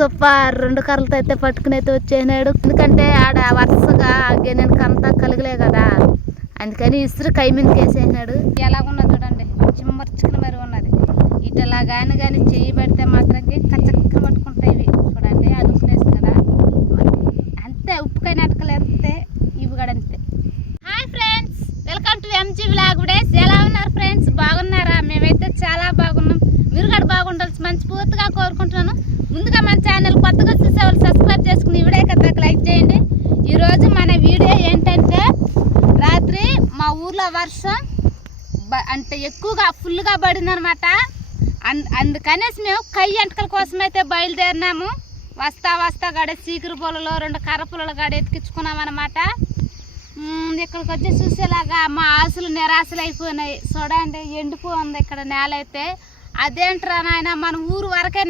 Super. 2 కర్రలతో అయితే పట్టుకుని అయితే వచ్చేసినాడు. ఎందుకంటే ఆడ వరుసగా గెనెనకంతా కలుగులే కదా, అందుకని ఇసురు కై మీదకి వేసేసినాడు. ఎలాగున్నది చూడండి, చిమ్మర్చుకుని మరి ఉన్నది. ఇటలా కానీ చెయ్యి పెడితే మాత్రం కచ్చక్క పట్టుకుంటాయి ఇవి. చూడండి అదుకునేసి కదా, అంతే ఉప్పుకాయ నాటకాలు అంతే, ఇవి కూడా అంతే. Hi friends, welcome to MG vlog days. ఎలా ఉన్నారు ఫ్రెండ్స్, బాగున్నారా? మేమైతే చాలా బాగున్నాం. మీరు కూడా బాగుండాల్సి మనస్ఫూర్తిగా కోరుకుంటున్నాను. ముందుగా మన ఛానల్ కొత్తగా చూసేవాళ్ళు సబ్స్క్రైబ్ చేసుకుని ఈ వీడియో కదా లైక్ చేయండి. ఈరోజు మన వీడియో ఏంటంటే, రాత్రి మా ఊర్లో వర్షం అంటే ఎక్కువగా ఫుల్గా పడిందనమాట. అందుకనేసి మేము కై ఎంటకల కోసం అయితే బయలుదేరినాము. వస్తా గడ చీకరి పొలలో 2 కర్ర పొలాల గడ ఎత్తికించుకున్నాం అనమాట. ఇక్కడికి వచ్చి చూసేలాగా మా ఆశలు నిరాశలు అయిపోయినాయి. చూడండి ఎండిపోయింది ఇక్కడ నేల అయితే. అదేంట్రా నాయన, మన ఊరు వరకే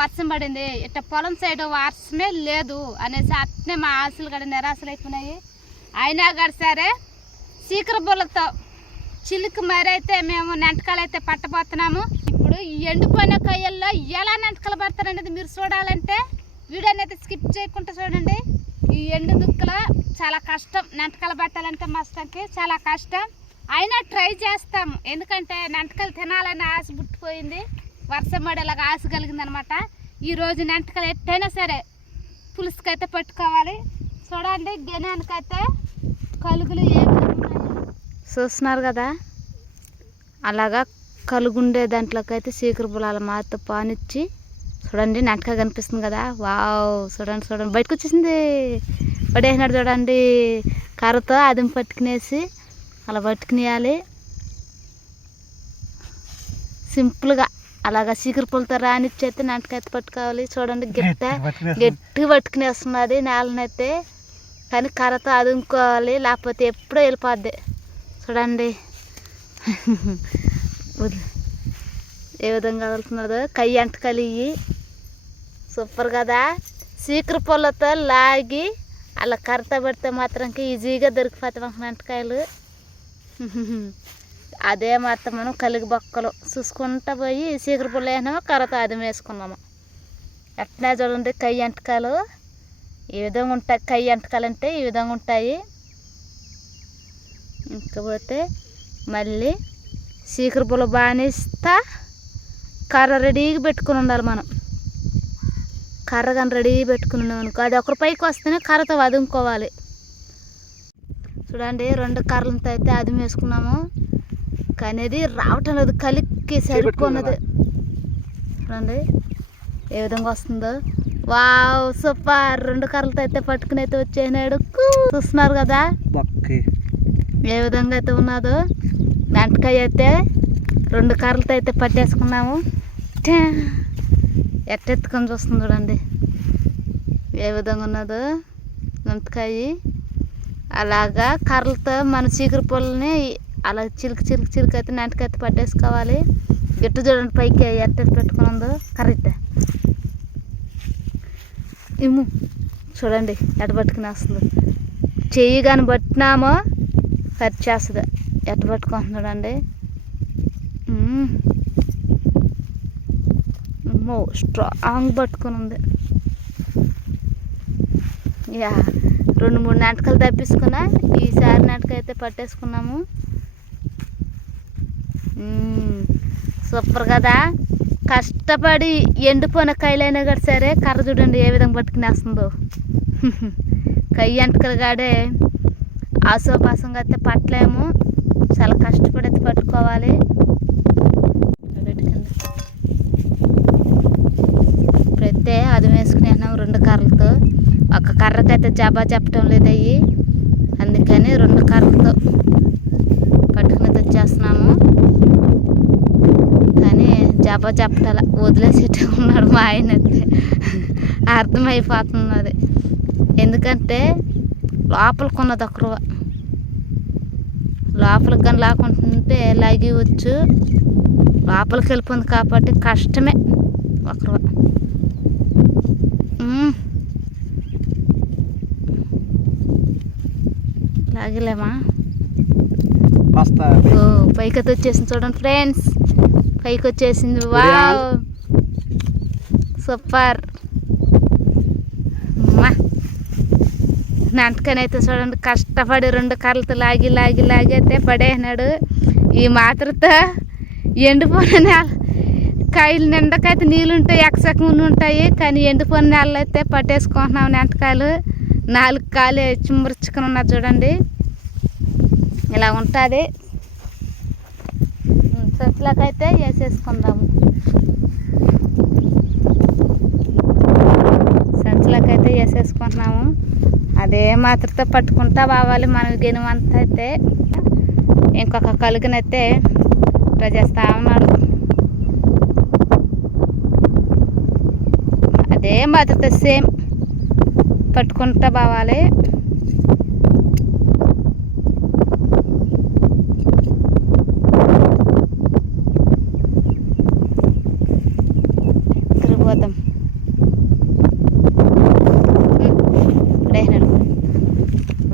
వర్షం పడింది, ఇట్ట పొలం సైడ్ వర్షమే లేదు అనేసి అట్నే మా ఆశలు కూడా నిరాశలు అయిపోయినాయి. అయినా కూడా సరే చీకరి బొల్లతో చిలుకు మరైతే మేము నెంటకాలు అయితే పట్టబోతున్నాము. ఇప్పుడు ఈ ఎండిపోయిన కయ్యల్లో ఎలా నెంటకాలు పడతారనేది మీరు చూడాలంటే వీడియోని అయితే స్కిప్ చేయకుండా చూడండి. ఈ ఎండు దుక్కలో చాలా కష్టం, నెంటకాలు పట్టాలంటే మస్టంకి చాలా కష్టం. అయినా ట్రై చేస్తాము, ఎందుకంటే నెంటకాలు తినాలని ఆశ పుట్టిపోయింది. వర్షం పడేలాగా ఆశ కలిగిందనమాట. ఈరోజు నెంటకాలు ఎట్టయినా సరే పులుసుకైతే పట్టుకోవాలి. చూడండి గెనానికైతే కలుగులు ఏమి చూస్తున్నారు కదా, అలాగా కలుగుండే దాంట్లోకైతే చీకరి పొలాల మాతో పానిచ్చి చూడండి నెంటకాయ కనిపిస్తుంది కదా. వావ్, చూడండి బయటకు వచ్చేసింది. పడేసినాడు చూడండి కర్రతో, అది పట్టుకునేసి అలా పట్టుకునేయాలి సింపుల్గా. అలాగా చీకరి పొలతో రానిచ్చి అయితే నెంటకైతే పట్టుకోవాలి. చూడండి గట్టిగా పట్టుకునేస్తున్నది నేలనైతే, కానీ కర్రతో అదుముకోవాలి, లేకపోతే ఎప్పుడో వెళ్ళిపోద్ది. చూడండి ఏ విధంగా వెళ్తున్నదో. కై ఎంటకాయలు ఇవి సూపర్ కదా. చీకరి పొలతో లాగి అలా కర్రతో పెడితే మాత్రం ఈజీగా దొరికిపోతాయి మాకు నెంటకాయలు. అదే మాత్రం మనం కలిగి బొక్కలు చూసుకుంటా పోయి చీకరి పొల వేసినామో కర్రతో అది వేసుకున్నాము. ఎట్లా చూడండి కై ఎంటకాయలు ఈ విధంగా ఉంటాయి. కై ఎంటకాయలు అంటే ఈ విధంగా ఉంటాయి. ఇంకపోతే మళ్ళీ చీకరి పొల బానిస్తా కర్ర రెడీగా పెట్టుకుని ఉండాలి మనం. కర్ర కానీ రెడీ పెట్టుకుని ఉన్నాం అనుకో, అది ఒకరి పైకి వస్తేనే కర్రతో అదుముకోవాలి. చూడండి 2 కర్రలతో అయితే అదుము వేసుకున్నాము, కానీ అది రావటం లేదు, కలికి సరిపోన్నది. చూడండి ఏ విధంగా వస్తుందో. Wow super. 2 కర్రలతో అయితే పట్టుకుని అయితే వచ్చేసినాడు. చూస్తున్నారు కదా ఏ విధంగా అయితే ఉన్నదో. నెంటకాయ అయితే 2 కర్రలతో అయితే పట్టేసుకున్నాము. ఎట్టెత్తుకొని చూస్తుంది చూడండి ఏ విధంగా ఉన్నదో నెంటకాయ. అలాగా కర్రలతో మన చీకరి పొలని అలా చిలుకు అయితే నెంటకాయ అయితే పట్టేసుకోవాలి. ఎట్టు చూడండి పైకి ఎట్టెట్టు పెట్టుకుని ఉందో కర్ర. ఇమ్ము చూడండి ఎట్ట పట్టుకుని వస్తుంది. చెయ్యి కానీ పట్టినామో కట్ చేస్తుంది. ఎట్ట పట్టుకుంటుంది చూడండి. స్ట్రాంగ్ పట్టుకుని ఉంది. ఇక 2-3 నెంటకాయలు తప్పించుకున్నా, ఈసారి నెంటకాయ అయితే పట్టేసుకున్నాము. సూపర్ కదా. కష్టపడి ఎండిపోయిన కాయలైనా కూడా సరే కర్ర చూడండి ఏ విధంగా పట్టుకునేస్తుందో. కై ఎంటకలు కాడే ఆసోపాసంగా అయితే పట్టలేము, చాలా కష్టపడి అయితే పట్టుకోవాలి. ఇప్పుడైతే అది వేసుకునేసినాము 2 కర్రలతో. ఒక కర్రకైతే జబా చెప్పటం లేదు అయ్యి, అందుకని 2 కర్రలతో పట్టుకుని తెచ్చేస్తున్నాము. కానీ జబా చెప్పటాల వదిలేసేట ఉన్నాడు మా ఆయన అయితే. అర్థమైపోతున్నది, ఎందుకంటే లోపలికి ఉన్నది ఒకరు, లోపలికి కానీ లాక్కుంటుంటే లాగివచ్చు, లోపలికి వెళ్ళిపోయింది కాబట్టి కష్టమే ఒకరు. లాగలేమా? పైకి అయితే వచ్చేసింది చూడండి ఫ్రెండ్స్, పైకి వచ్చేసింది. Wow super. అమ్మా నంటకనైతే చూడండి కష్టపడి 2 కర్రలతో లాగి లాగి లాగి అయితే పడేసినాడు. ఈ మాత్రతో ఎండిపోయిన నేల కాయలు నిండకైతే నీళ్ళు ఉంటాయి, ఎక్కసక్క ఉంటాయి, కానీ ఎండిపోయిన నేలలో అయితే పట్టేసుకుంటున్నాం నెంటకాయలు. 4 కాయలు చిమ్మరుచుకుని ఉన్నది చూడండి, ఇలా ఉంటుంది. చెట్లకైతే వేసేసుకుందాము, సంచులకైతే వేసేసుకుంటున్నాము. అదే మాత్రతో పట్టుకుంటా బావాలి మనం గెనుమంతా. అయితే ఇంకొక కలుగునైతే ఇట్లా చేస్తా ఉన్నాడు. అదే మాత్రతో సేమ్ పట్టుకుంటా బావాలి. తిరిగిపోతాం.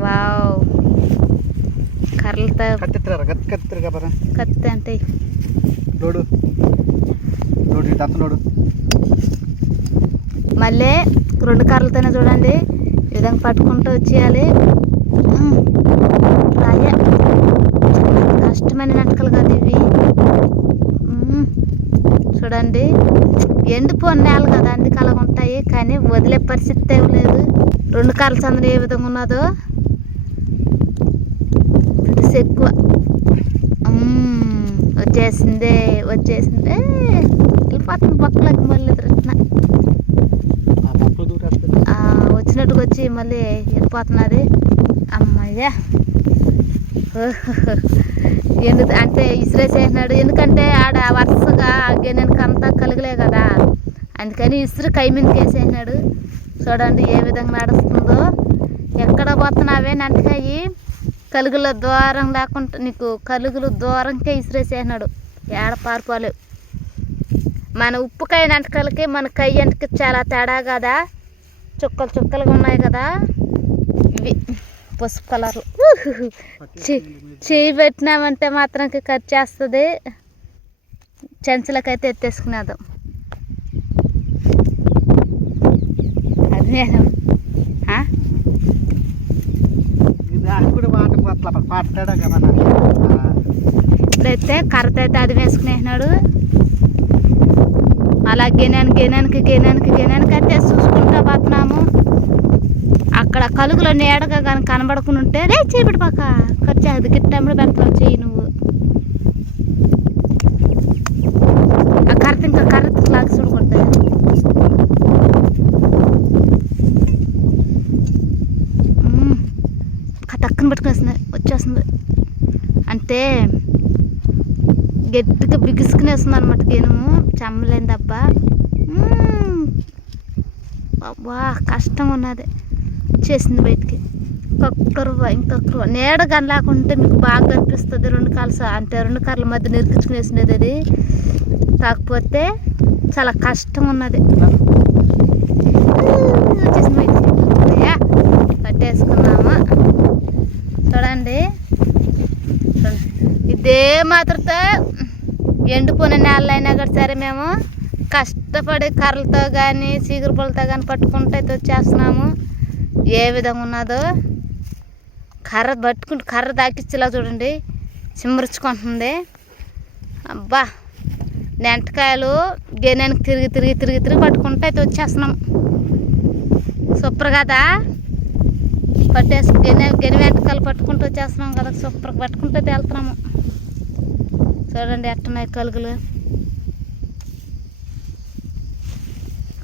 వావ్ కర్రలతో కత్తి అంటే మళ్ళీ 2 కర్రలతోనే చూడండి ఈ విధంగా పట్టుకుంటూ వచ్చేయాలి. కష్టమైన నెంటకలు కాదు ఇవి. చూడండి ఎండిపోయిన నేల కదా అందుకు అలా ఉంటాయి, కానీ వదిలే పరిస్థితి ఏమి లేదు. 2 కర్రల చందన ఏ విధంగా ఉన్నదో ఎక్కువ వచ్చేసిందే వెళ్ళిపోతుంది పక్కలకి. మళ్ళీ రిటర్న్ వచ్చినట్టుగా వచ్చి మళ్ళీ వెళ్ళిపోతున్నది. అమ్మయ్యా అంటే ఇసిరేసేసినాడు. ఎందుకంటే ఆడ వరుసగా గెనెనకంతా కలుగులే కదా, అందుకని ఇసురు కై మీదకి వేసేసినాడు. చూడండి ఏ విధంగా నడుస్తుందో. ఎక్కడ పోతున్నావే నంటకాయి, కలుగుల దూరం లేకుండా నీకు కలుగులు దూరంకే ఇసిరేసేసినాడు, ఏడ పారిపోలేవు. మన ఉప్పుకాయ నంటకాలకి మన కై అంటకి చాలా తేడా కదా, చుక్కలు చుక్కలుగా ఉన్నాయి కదా ఇవి పసుపు కలర్లు. చేయి పెట్టినామంటే మాత్రం ఖర్చు చేస్తుంది. చెంచులకైతే ఎత్తేసుకునేదాం. అది నేను ఇప్పుడైతే కర్రతో అయితే అది వేసుకునేసినాడు. అలా గెనానికి అయితే చూసుకుంటా పోతున్నాము. అక్కడ కలుగులో నీడగా కానీ కనబడకుండా ఉంటే రే చేపటి పక్క ఖర్చు అది గిట్టంలో పెడతావు చెయ్యి నువ్వు. ఆ కర్రతో ఇంకా కర్రతో లాగా చూడకూడదు. టక్కున పట్టుకునేస్తుంది, వచ్చేస్తుంది. అంటే గట్టిగా బిగుసుకునేస్తుంది అనమాట గేనుము, చెమ్మలేందబ్బా. అబ్బా కష్టం ఉన్నది. వచ్చేసింది బయటికి. ఇంకొకరు నీడ కనలేకుంటే మీకు బాగా కనిపిస్తుంది. 2 కాళ్ళు అంటే 2 కర్రల మధ్య నిరికించుకునేసినది అది. కాకపోతే చాలా కష్టం ఉన్నది. వచ్చేసింది బయటికి. అయ్యా పట్టేసుకున్నామా చూడండి. ఇదే మాత్రతో ఎండిపోయిన నేలలో అయినా కూడా సరే మేము కష్టపడి కర్రలతో కానీ చీగురు పుల్లతో కానీ పట్టుకుంటూ అయితే వచ్చేస్తున్నాము. ఏ విధంగా ఉన్నదో కర్ర పట్టుకుంటే కర్ర దాకిచ్చేలా చూడండి చిమ్మరుచుకుంటుంది. అబ్బా నెంటకాయలు గెనెనికి తిరిగి పట్టుకుంటూ అయితే వచ్చేస్తున్నాం. సూపర్ కదా, గెని వెంటకాయలు పట్టుకుంటూ వచ్చేస్తున్నాం కదా, సూపర్గా పట్టుకుంటూ అయితే వెళ్తున్నాము. చూడండి ఎట్టున్నాయి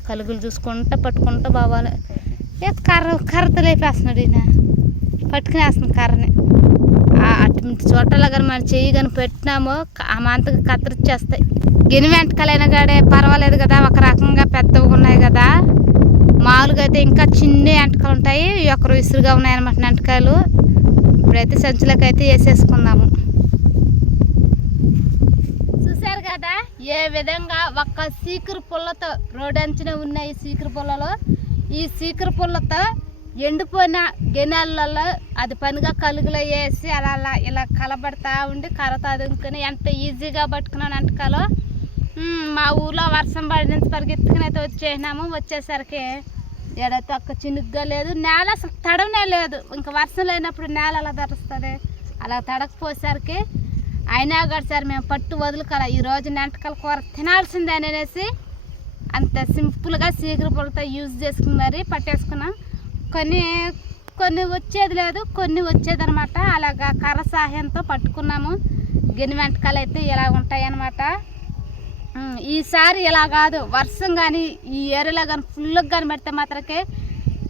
కలుగులు చూసుకుంటూ పట్టుకుంటూ బావాలి. కర్రతో లేపేస్తున్నాడు ఈయన, పట్టుకునేస్తున్నాం కర్రని. అటు చోటలో కానీ మన చెయ్యి కానీ పెట్టినామో ఆ మంతగా కత్తిరిచ్చేస్తాయి. గిని వెంటకాలైనా కాడే పర్వాలేదు కదా, ఒక రకంగా పెద్దగా ఉన్నాయి కదా. మామూలుగా అయితే ఇంకా చిన్న ఎంటకాయలు ఉంటాయి, ఒకరు విసురుగా ఉన్నాయన్నమాట ఎంటకాయలు. ఇప్పుడైతే సంచులకి అయితే వేసేసుకుందాము. చూసారు కదా ఏ విధంగా ఒక్క సీకురు పుల్లతో రోడ్డు అంచున ఉన్నాయి సీకురు పుల్లలో. ఈ సీకురు పుల్లతో ఎండిపోయిన గిన్నెలలో అది పనిగా కలుగులో వేసి అలా ఇలా కలబడతా ఉండి కర్రతో అదుముకొని ఎంత ఈజీగా పట్టుకున్నాను ఎంటకాలో. మా ఊర్లో వర్షం పడి నుంచి పరిగెత్తుకుని అయితే వచ్చేసినాము. వచ్చేసరికి ఏడైతే ఒక్క చినుగ్గా లేదు, నేల అసలు తడవనే లేదు. ఇంకా వర్షం లేనప్పుడు నేల అలా తడుస్తుంది, అలా తడకపోయేసరికి అయినా కూడా సార్ మేము పట్టు వదులుకోవాలి, ఈరోజు నెంటకల కూర తినాల్సిందే అనేసి అంత సింపుల్గా సీగర పొలతో యూజ్ చేసుకుని మరీ పట్టేసుకున్నాం. కొన్ని వచ్చేది లేదు, కొన్ని వచ్చేదనమాట. అలాగా కర్ర సహాయంతో పట్టుకున్నాము. గిన్నె వెంటకాలు అయితే ఇలా ఉంటాయన్నమాట. ఈసారి ఇలా కాదు, వర్షం కానీ ఈ ఏరియాలో కానీ ఫుల్గా కానీ పెడితే మాత్రకే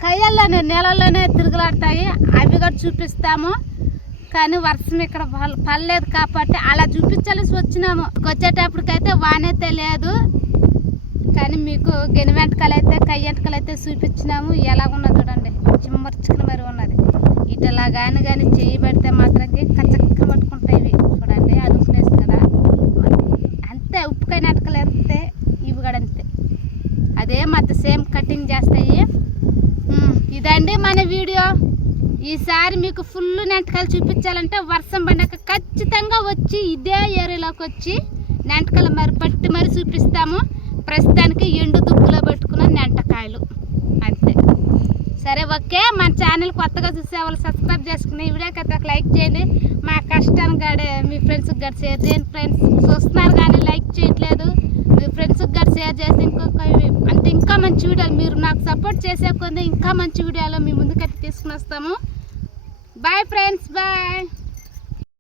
కయ్యల్లోనే నీళ్ళల్లోనే తిరుగులాడతాయి. అవి కూడా చూపిస్తాము. కానీ వర్షం ఇక్కడ పడలేదు కాబట్టి అలా చూపించాల్సి వచ్చినాము. వచ్చేటప్పటికైతే వానైతే లేదు, కానీ మీకు గిన్నె వెంటకాలు అయితే కయ్యంటకాలు అయితే చూపించినాము. ఎలాగున్నది చూడండి, చిమ్మర్చుకుని మరి ఉన్నది. ఇటలా కానీ చెయ్యి పెడితే మాత్రమే కచ్చక్క పట్టుకుంటాయి. చూడండి అదుకునేసి కదా, అంతే. ఉప్పుకాయ నాటకాలు అంతే, ఇవి కూడా అంతే. అదే మధ్య సేమ్ కటింగ్ చేస్తాయి. ఇదండి మన వీడియో. ఈసారి మీకు ఫుల్ నెంటకాయలు చూపించాలంటే వర్షం పడినాక ఖచ్చితంగా వచ్చి ఇదే ఏరియాలోకి వచ్చి నెంటకాయలు మరి పట్టి మరి చూపిస్తాము. ప్రస్తుతానికి ఎండు దుబ్బులో పెట్టుకున్న నెంటకాయలు అంతే. సరే ఓకే, మన ఛానల్ కొత్తగా చూసే వాళ్ళు సబ్స్క్రైబ్ చేసుకుని ఈ వీడియోకి అయితే ఒక లైక్ చేయండి. మా కష్టాన్ని గడే మీ ఫ్రెండ్స్కి గడి షేర్ చేయండి. ఫ్రెండ్స్ చూస్తున్నారు కానీ లైక్ చేయట్లేదు. మీ ఫ్రెండ్స్కి గడి షేర్ చేసి ఇంకా మంచి వీడియోలు మీరు నాకు సపోర్ట్ చేసే కొంది ఇంకా మంచి వీడియోలు మీ ముందుకైతే తీసుకుని వస్తాము. Bye friends, bye.